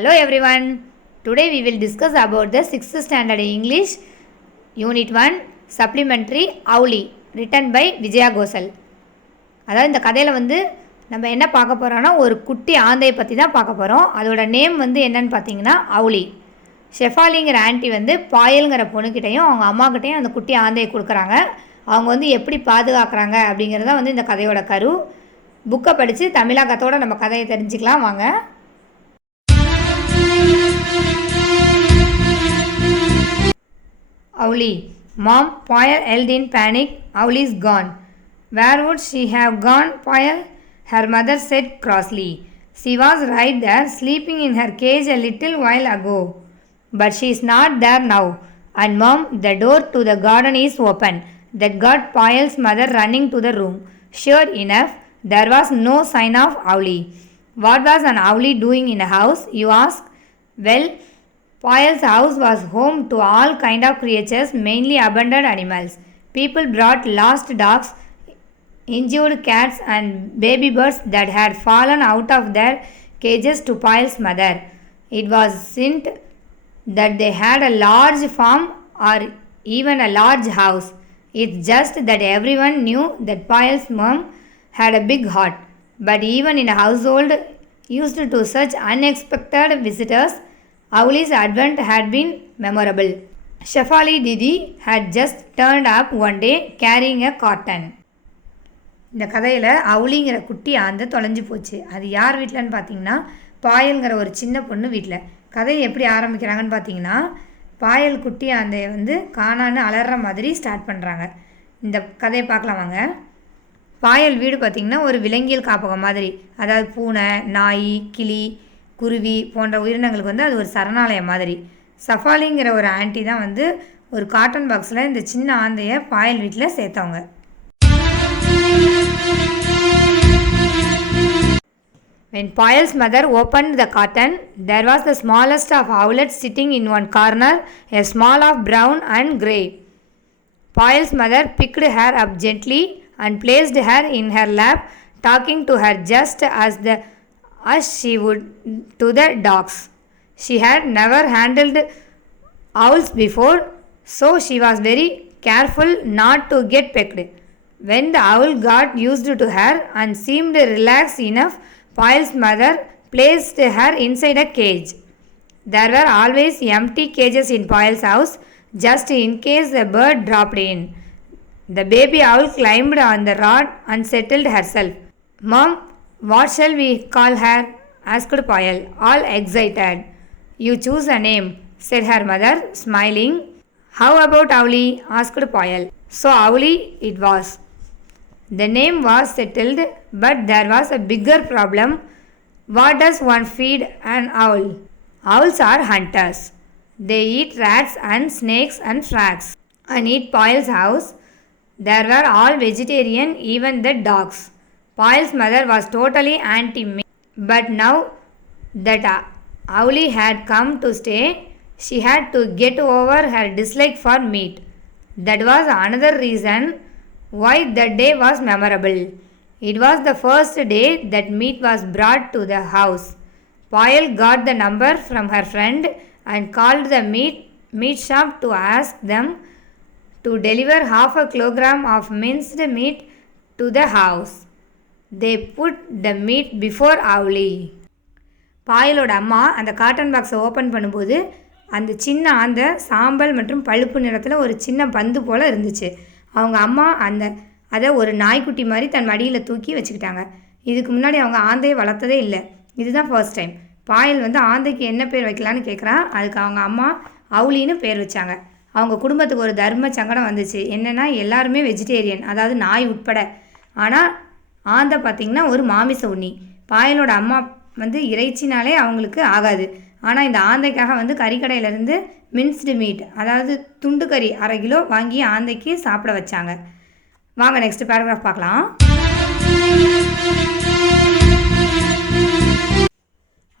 Hello everyone. Today we will discuss about the 6th standard English Unit-1 Supplementary Owlie written by Vijaya Gosal. அதாவது இந்த கதையில் நம்ம என்ன பார்க்க போகிறோன்னா ஒரு குட்டி ஆந்தையை பற்றி தான் பார்க்க போகிறோம். அதோட நேம் என்னன்னு பார்த்தீங்கன்னா அவுலி. ஷெஃபாலிங்கிற ஆண்டி பாயல்ங்கிற பொண்ணுக்கிட்டையும் அவங்க அம்மாக்கிட்டையும் அந்த குட்டி ஆந்தையை கொடுக்குறாங்க. அவங்க எப்படி பாதுகாக்கிறாங்க அப்படிங்கிறத இந்த கதையோட கரு. புக்கை படித்து தமிழாக்கத்தோடு நம்ம கதையை தெரிஞ்சுக்கலாம் வாங்க. Owlie. Mom, Poyal yelled in panic. Owlie's gone. Where would she have gone, Poyal? Her mother said crossly. She was right there, sleeping in her cage a little while ago. But she is not there now. And Mom, the door to the garden is open. That got Poyal's mother running to the room. Sure enough, there was no sign of Owlie. What was an Owlie doing in a house, you ask? Well, Poyal's house was home to all kind of creatures, mainly abandoned animals. People brought lost dogs, injured cats and baby birds that had fallen out of their cages to Poyal's mother. It wasn't that they had a large farm or even a large house. It's just that everyone knew that Poyal's mom had a big heart. But even in a household used to such unexpected visitors, Owlie's advent had been memorable. Shefali Didi had just turned up one day carrying a cotton. இந்த கதையில் அவுலிங்கிற குட்டி ஆந்தை தொலைஞ்சு போச்சு. அது யார் வீட்டிலன்னு பார்த்தீங்கன்னா பாயல்ங்கிற ஒரு சின்ன பொண்ணு வீட்டில். கதையை எப்படி ஆரம்பிக்கிறாங்கன்னு பார்த்தீங்கன்னா பாயல் குட்டி ஆந்தையை காணான்னு அலற மாதிரி ஸ்டார்ட் பண்ணுறாங்க. இந்த கதையை பார்க்கலாம் வாங்க. பாயல் வீடு பார்த்திங்கன்னா ஒரு விலங்கியல் காப்பகம் மாதிரி, அதாவது பூனை, நாய், கிளி, குருவி போன்ற உயிரினங்களுக்கு அது ஒரு சரணாலயம் மாதிரி. சஃபாலிங்கிற ஒரு ஆண்டி தான் ஒரு காட்டன் பாக்ஸில் இந்த சின்ன ஆந்தையை பாயல் வீட்டில் சேர்த்தவங்க. When Poyal's mother opened the cotton, there was the smallest of owlets sitting in one corner, a small of brown and grey. Poyal's mother picked her up gently and placed her in her lap, talking to her just as she would to the dogs. She had never handled owls before, so she was very careful not to get pecked. When the owl got used to her and seemed relaxed enough, Poyal's mother placed her inside a cage. There were always empty cages in Poyal's house, just in case a bird dropped in. The baby owl climbed on the rod and settled herself. Mom, what shall we call her? Asked Poyal, all excited. You choose a name, said her mother, smiling. How about Owlie? Asked Poyal. So Owlie it was. The name was settled, but there was a bigger problem. What does one feed an owl? Owls are hunters. They eat rats and snakes and frogs. And in Poyal's house, there were all vegetarian, even the dogs. Poyal's mother was totally anti-meat, but now that Owlie had come to stay, she had to get over her dislike for meat. That was another reason why that day was memorable. It was the first day that meat was brought to the house. Poyal got the number from her friend and called the meat shop to ask them to deliver half a kilogram of minced meat to the house. They put the meat before Owlie. பாயலோட அம்மா அந்த காட்டன் பாக்ஸை ஓப்பன் பண்ணும்போது அந்த சின்ன ஆந்தை சாம்பல் மற்றும் பழுப்பு நிறத்தில் ஒரு சின்ன பந்து போல் இருந்துச்சு. அவங்க அம்மா அதை ஒரு நாய்க்குட்டி மாதிரி தன் மடியில் தூக்கி வச்சுக்கிட்டாங்க. இதுக்கு முன்னாடி அவங்க ஆந்தையை வளர்த்ததே இல்லை. இதுதான் ஃபர்ஸ்ட் டைம். பாயல் ஆந்தைக்கு என்ன பேர் வைக்கலான்னு கேட்குறான். அதுக்கு அவங்க அம்மா அவுலின்னு பேர் வச்சாங்க. அவங்க குடும்பத்துக்கு ஒரு தர்ம சங்கடம் வந்துச்சு. என்னென்னா எல்லாருமே வெஜிடேரியன், அதாவது நாய் உட்பட. ஆனால் ஆந்தை பார்த்திங்கன்னா ஒரு மாமிச உண்ணி. பாயலோட அம்மா இறைச்சினாலே அவங்களுக்கு ஆகாது. ஆனால் இந்த ஆந்தைக்காக கறிக்கடையிலேருந்து மின்ஸ்டு மீட், அதாவது துண்டு கறி 1/2 கிலோ வாங்கி ஆந்தைக்கு சாப்பிட வச்சாங்க. வாங்க நெக்ஸ்ட் பேராகிராஃப் பார்க்கலாம்.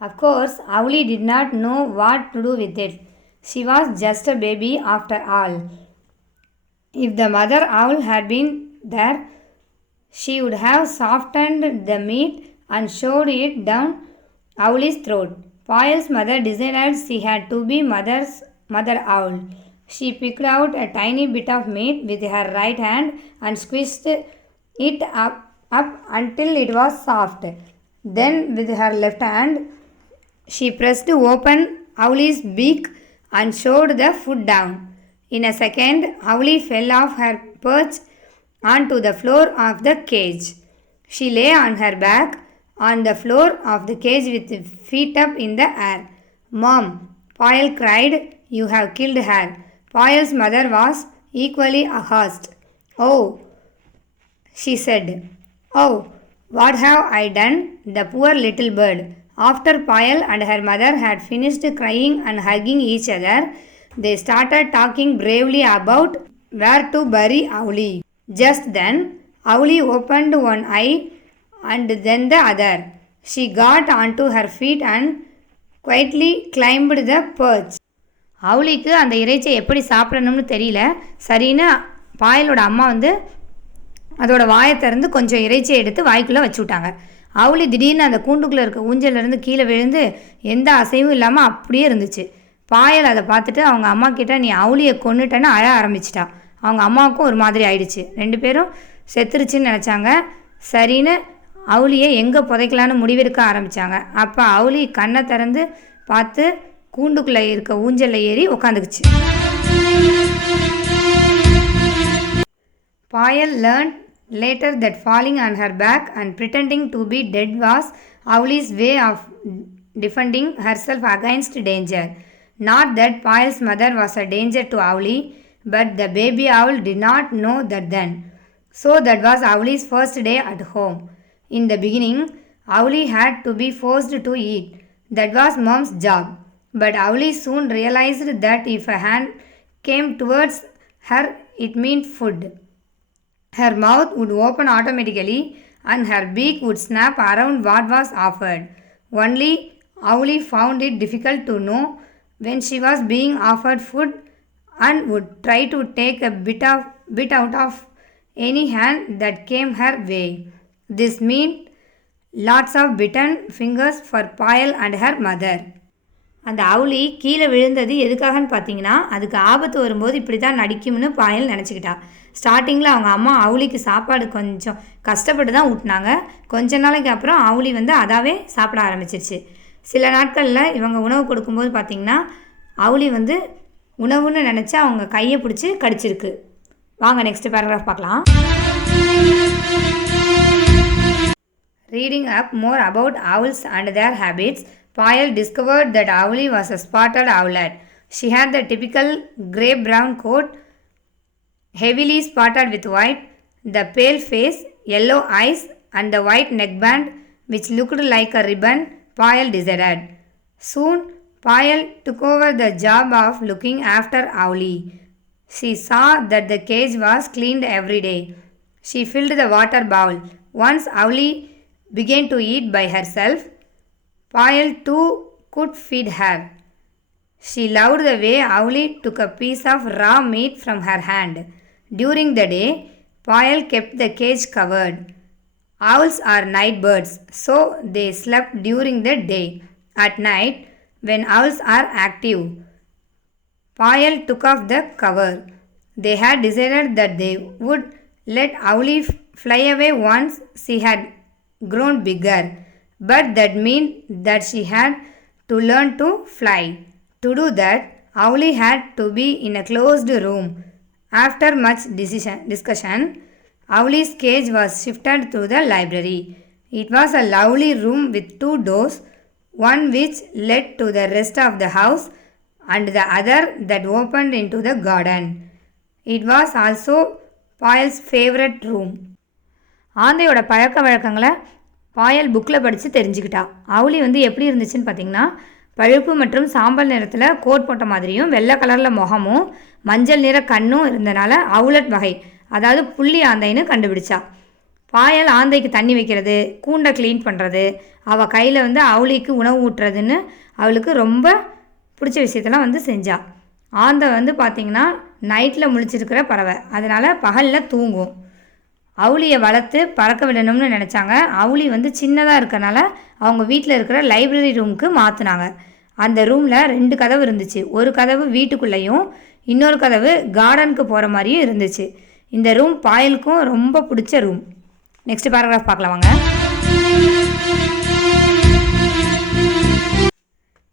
Of course, Owlie did not know what to do with it. She was just a baby after all. If the mother owl had been there, she would have softened the meat and shoved it down Owlie's throat. Payal's mother decided she had to be mother owl. She picked out a tiny bit of meat with her right hand and squeezed it up until it was soft. Then with her left hand, she pressed open Owlie's beak and shoved the food down. In a second, Owlie fell off her perch onto the floor of the cage. She lay on her back on the floor of the cage with feet up in the air. "Mom," Payal cried, "you have killed her." Payal's mother was equally aghast. "Oh," she said. "Oh, what have I done? The poor little bird." After Payal and her mother had finished crying and hugging each other, they started talking bravely about where to bury Owlie. Just then, Owlie opened one eye and then the other. She got onto her feet and quietly climbed the perch. அவுளிக்கு அந்த இறைச்சியை எப்படி சாப்பிடணும்னு தெரியல. சரின்னு பாயலோட அம்மா அதோட வாயை திறந்து கொஞ்சம் இறைச்சியை எடுத்து வாய்க்குள்ளே வச்சு விட்டாங்க. அவுளி திடீர்னு அந்த கூண்டுக்குள்ளே இருக்க ஊஞ்சலேருந்து கீழே விழுந்து எந்த அசைவும் இல்லாமல் அப்படியே இருந்துச்சு. பாயல் அதை பார்த்துட்டு அவங்க அம்மா கிட்ட, "நீ அவுளியை கொன்னுட்டேன்னு" அழ ஆரம்பிச்சிட்டா. அவங்க அம்மாவுக்கும் ஒரு மாதிரி ஆயிடுச்சு. 2 பேரும் செத்துருச்சுன்னு நினச்சாங்க. சரின்னு அவுளியை எங்கே புதைக்கலான்னு முடிவெடுக்க ஆரம்பித்தாங்க. அப்போ அவுளி கண்ணை திறந்து பார்த்து கூண்டுக்குள்ளே இருக்க ஊஞ்சலில் ஏறி உக்காந்துக்குச்சு. Payal learned later that falling on her back and pretending to be dead was Owlie's way of defending herself against danger. Not that Payal's mother was a danger to Owlie, but the baby owl did not know that then. So that was Owlie's first day at home. In the beginning, Owlie had to be forced to eat. That was Mom's job. But Owlie soon realized that if a hand came towards her, it meant food. Her mouth would open automatically and her beak would snap around what was offered. Only Owlie found it difficult to know when she was being offered food and would try to take a bit out of any hand that came her way. This meant lots of bitten fingers for Payal and her mother. அந்த அவுளி கீழே விழுந்தது எதுக்காகன்னு பார்த்தீங்கன்னா, அதுக்கு ஆபத்து வரும்போது இப்படி தான் நடிக்கும்னு பாயல் நினச்சிக்கிட்டா. ஸ்டார்டிங்கில் அவங்க அம்மா அவுளிக்கு சாப்பாடு கொஞ்சம் கஷ்டப்பட்டு தான் ஊட்டினாங்க. கொஞ்ச நாளைக்கு அப்புறம் அவுளி அதாவே சாப்பிட ஆரம்பிச்சிருச்சு. சில நாட்களில் இவங்க உணவு கொடுக்கும்போது பார்த்திங்கன்னா அவுளி உணவுன்னு நினச்சி அவங்க கையை பிடிச்சி கடிச்சிருக்கு. வாங்க நெக்ஸ்ட் பேராகிராஃப் பார்க்கலாம். Reading up more about owls and their habits, Payal discovered that Owlie was a spotted owlet. She had the typical grey-brown coat, heavily spotted with white, the pale face, yellow eyes, and the white neckband which looked like a ribbon, Payal decided. Soon, Payal took over the job of looking after Owlie. She saw that the cage was cleaned every day. She filled the water bowl. Once Owlie began to eat by herself, Payal too could feed her. She loved the way Owlie took a piece of raw meat from her hand. During the day, Payal kept the cage covered. Owls are night birds, so they slept during the day. At night, when owls are active, Payal took off the cover. They had decided that they would let Owlie fly away once she had grown bigger, but that meant that she had to learn to fly. To do that, Owlie had to be in a closed room. After much discussion, Owlie's cage was shifted to the library. It was a lovely room with 2 doors, one which led to the rest of the house and the other that opened into the garden. It was also Payal's favorite room. ஆந்தையோட பழக்க வழக்கங்களை பாயல் புக்கில் படித்து தெரிஞ்சுக்கிட்டா. அவுளி எப்படி இருந்துச்சுன்னு பார்த்திங்கன்னா, பழுப்பு மற்றும் சாம்பல் நிறத்தில் கோட் போட்ட மாதிரியும் வெள்ளை கலரில் முகமும் மஞ்சள் நிற கண்ணும் இருந்தனால அவுலட் வகை, அதாவது புள்ளி ஆந்தைன்னு கண்டுபிடிச்சா. பாயல் ஆந்தைக்கு தண்ணி வைக்கிறது, கூண்டை க்ளீன் பண்ணுறது, அவள் கையில் அவுளிக்கு உணவு ஊட்டுறதுன்னு அவளுக்கு ரொம்ப பிடிச்ச விஷயத்தெல்லாம் செஞ்சா. ஆந்தை பார்த்திங்கன்னா நைட்டில் முழிச்சிருக்கிற பறவை, அதனால் பகலில் தூங்கும். அவுளியை வளர்த்து பறக்க விடணும்னு நினச்சாங்க. அவுளி வந்து சின்னதாக இருக்கனால அவங்க வீட்டில் இருக்கிற லைப்ரரி ரூமுக்கு மாற்றினாங்க. அந்த ரூமில் 2 கதவு இருந்துச்சு. ஒரு கதவு வீட்டுக்குள்ளேயும் இன்னொரு கதவு கார்டனுக்கு போகிற மாதிரியும் இருந்துச்சு. இந்த ரூம் பாயலுக்கும் ரொம்ப பிடிச்ச ரூம். நெக்ஸ்ட் பேராகிராஃப் பார்க்கலாம் வாங்க.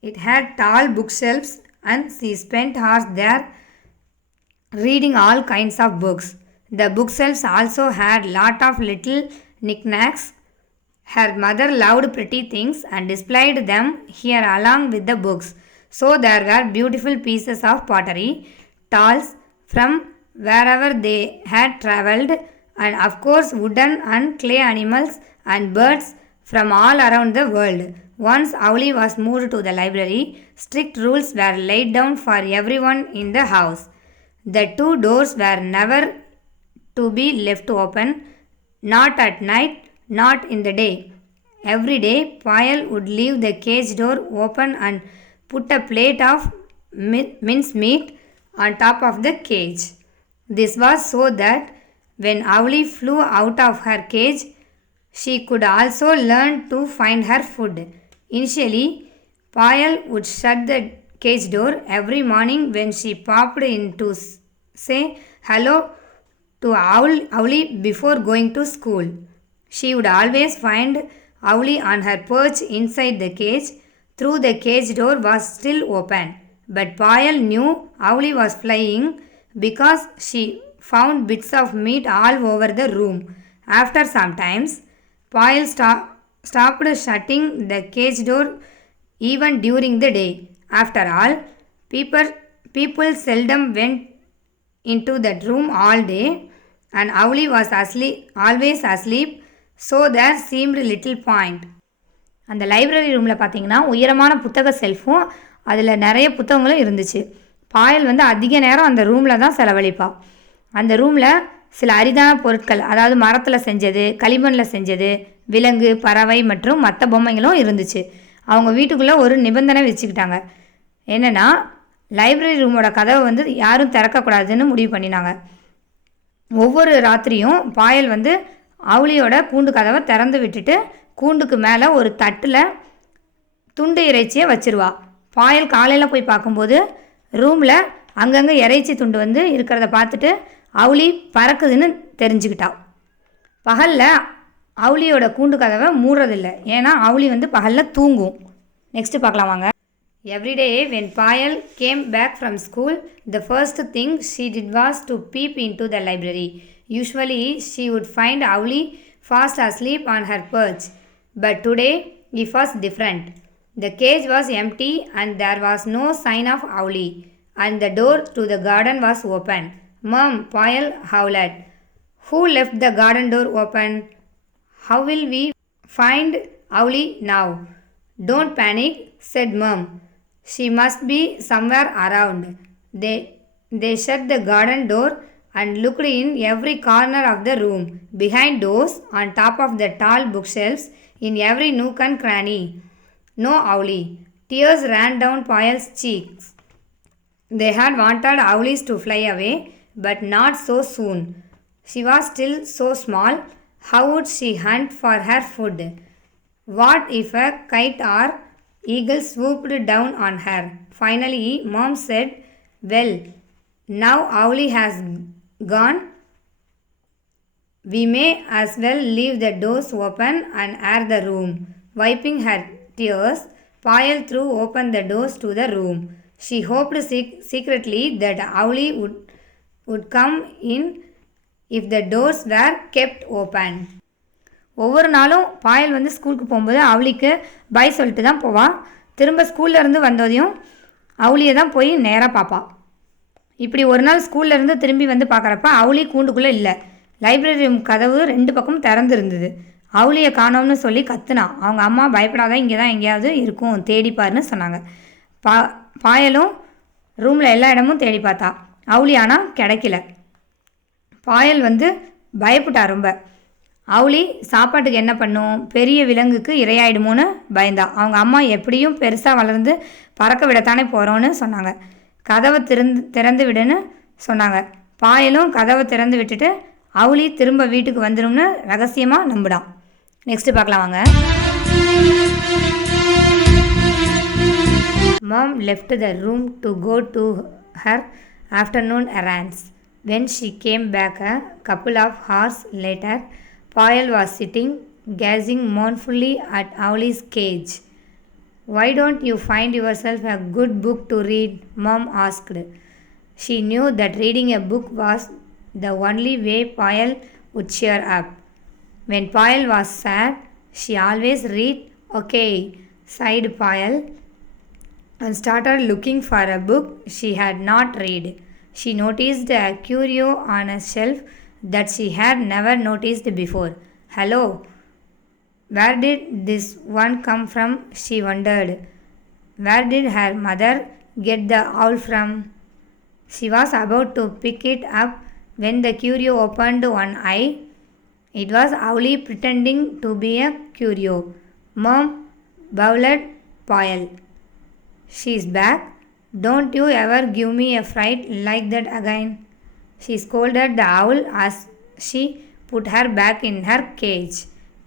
It had tall bookshelves and she spent hours there reading all kinds of books. The bookshelves also had lot of little knickknacks. Her mother loved pretty things and displayed them here along with the books. So there were beautiful pieces of pottery, dolls from wherever they had travelled, and of course wooden and clay animals and birds from all around the world. Once Owlie was moved to the library, strict rules were laid down for everyone in the house. The 2 doors were never to be left open, not at night, not in the day. Every day, Payal would leave the cage door open and put a plate of mincemeat on top of the cage. This was so that when Owlie flew out of her cage, she could also learn to find her food. Initially, Payal would shut the cage door every morning when she popped in to say hello to Owlie before going to school. She would always find Owlie on her perch inside the cage, though the cage door was still open. But Payal knew Owlie was flying because she found bits of meat all over the room. After some times, Payal stopped shutting the cage door even during the day. After all, people seldom went into that room all day, and Owlie was always asleep, so there seemed little point. அந்த லைப்ரரி ரூமில் பார்த்தீங்கன்னா உயரமான புத்தக செல்ஃபும் அதில் நிறைய புத்தகங்களும் இருந்துச்சு. பாயல் வந்து அதிக நேரம் அந்த ரூமில் தான் செலவழிப்பாள். அந்த ரூமில் சில அரிதான பொருட்கள், அதாவது மரத்தில் செஞ்சது, களிமண்ணில் செஞ்சது, விலங்கு, பறவை மற்றும் மற்ற பொம்மைகளும் இருந்துச்சு. அவங்க வீட்டுக்குள்ளே ஒரு நிபந்தனை வச்சுக்கிட்டாங்க. என்னென்னா, லைப்ரரி ரூமோட கதவை வந்து யாரும் திறக்கக்கூடாதுன்னு முடிவு பண்ணினாங்க. ஒவ்வொரு ராத்திரியும் பாயல் வந்து அவுளியோட கூண்டு கதவை திறந்து விட்டுட்டு கூண்டுக்கு மேலே ஒரு தட்டில் துண்டு இறைச்சியை வச்சிருவா. பாயல் காலையில் போய் பார்க்கும்போது ரூமில் அங்கங்கே இறைச்சி துண்டு வந்து இருக்கிறத பார்த்துட்டு அவுளி பறக்குதுன்னு தெரிஞ்சுக்கிட்டா. பகலில் அவுளியோட கூண்டு கதவை மூடுறதில்லை, ஏன்னா அவுளி வந்து பகலில் தூங்கும். நெக்ஸ்ட்டு பார்க்கலாம் வாங்க. Every day when Payal came back from school, the first thing she did was to peep into the library. Usually she would find Owlie fast asleep on her perch, but today it was different. The cage was empty and there was no sign of Owlie, and the door to the garden was open. "Mom," Payal howled. "Who left the garden door open? How will we find Owlie now?" "Don't panic," said Mom. "She must be somewhere around." They shut the garden door and looked in every corner of the room, behind doors, on top of the tall bookshelves, in every nook and cranny. No Owlie. Tears ran down Payal's cheeks. They had wanted Owlies to fly away, but not so soon. She was still so small. How would she hunt for her food? What if a kite or eagle swooped down on her? Finally, Mom said, "Well, now Owlie has gone. We may as well leave the doors open and air the room." Wiping her tears, Payal threw open the doors to the room. She hoped secretly that Owlie would come in if the doors were kept open. ஒவ்வொரு நாளும் பாயல் வந்து ஸ்கூலுக்கு போகும்போது அவுளிக்கு பை சொல்லிட்டு தான் போவாள். திரும்ப ஸ்கூல்லேருந்து வந்ததையும் அவுளியை தான் போய் நேராக பார்ப்பாள். இப்படி ஒரு நாள் ஸ்கூல்லேருந்து திரும்பி வந்து பார்க்குறப்ப அவுளி கூண்டுக்குள்ளே இல்லை. லைப்ரரி ரூம் கதவு 2 பக்கமும் திறந்துருந்தது. அவுளியை காணோம்னு சொல்லி கத்துனா. அவங்க அம்மா பயப்படாத, இங்கே தான் எங்கேயாவது இருக்கும், தேடிப்பாருன்னு சொன்னாங்க. பாயலும் ரூமில் எல்லா இடமும் தேடி பார்த்தா. அவுளி ஆனால் கிடைக்கல. பாயல் வந்து பயப்பட்டா ரொம்ப. அவுளி சாப்பாட்டுக்கு என்ன பண்ணும், பெரிய விலங்குக்கு இரையாயிடுமோன்னு பயந்தா. அவங்க அம்மா எப்படியும் பெருசாக வளர்ந்து பறக்க விடத்தானே போகிறோன்னு சொன்னாங்க. கதவை திறந்து விடுன்னு சொன்னாங்க. பாயலும் கதவை திறந்து விட்டுட்டு அவுலி திரும்ப வீட்டுக்கு வந்துடும்னு ரகசியமாக நம்பிடான். நெக்ஸ்ட் பார்க்கலாம் வாங்க. Mom left the room to go to her afternoon errands. When she came back a couple of hours later, Payal was sitting, gazing mournfully at Owlie's cage. Why don't you find yourself a good book to read? Mom asked. She knew that reading a book was the only way Payal would cheer up. When Payal was sad, she always read, okay, sighed Payal, and started looking for a book she had not read. She noticed a curio on a shelf that she had never noticed before. Hello, where did this one come from? She wondered. Where did her mother get the owl from? She was about to pick it up when the curio opened one eye. It was Owlie pretending to be a curio. Mom bawled Payal. She's back. Don't you ever give me a fright like that again. She scolded the owl as she put her back in her cage.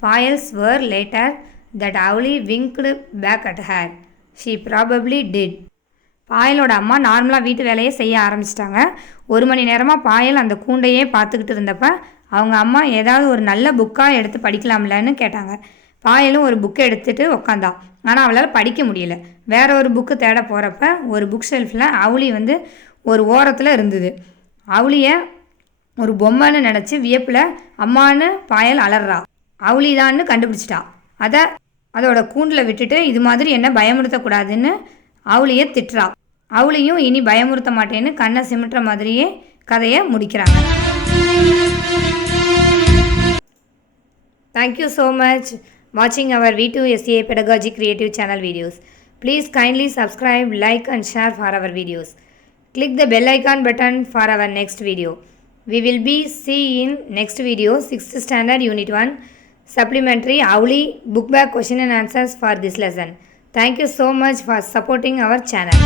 Payal swore later that Owlie winked back at her. She probably did. பாயலோட அம்மா நார்மலாக வீட்டு வேலையை செய்ய ஆரம்பிச்சிட்டாங்க. 1 மணி நேரமாக பாயல் அந்த கூண்டையே பார்த்துக்கிட்டு இருந்தப்ப அவங்க அம்மா ஏதாவது ஒரு நல்ல புக்காக எடுத்து படிக்கலாம்லன்னு கேட்டாங்க. பாயலும் ஒரு புக்கை எடுத்துகிட்டு உக்காந்தான். ஆனால் அவளால் படிக்க முடியல. வேற ஒரு புக்கு தேட போகிறப்ப ஒரு புக் ஷெல்ஃபில் அவுளி ஒரு ஓரத்தில் இருந்தது. அவுளியை ஒரு பொம்மைன்னு நினச்சி வியப்பில் அம்மானு பாயல் அலறா. அவுளிதான்னு கண்டுபிடிச்சிட்டா. அதோட கூண்டில் விட்டுட்டு இது மாதிரி என்ன பயமுறுத்தக்கூடாதுன்னு அவுளியை திட்டுறா. அவுளியும் இனி பயமுறுத்த மாட்டேன்னு கண்ணை சிமிட்டுற மாதிரியே கதையை முடிக்கிறாங்க. Thank you so much watching our V2SCA Pedagogy Creative Channel videos. Please kindly subscribe, like and share for our videos. Click the bell icon button for our next video. We will be seeing next video 6th Standard Unit 1 Supplementary Owlie book bag question and answers for this lesson. Thank you so much for supporting our channel.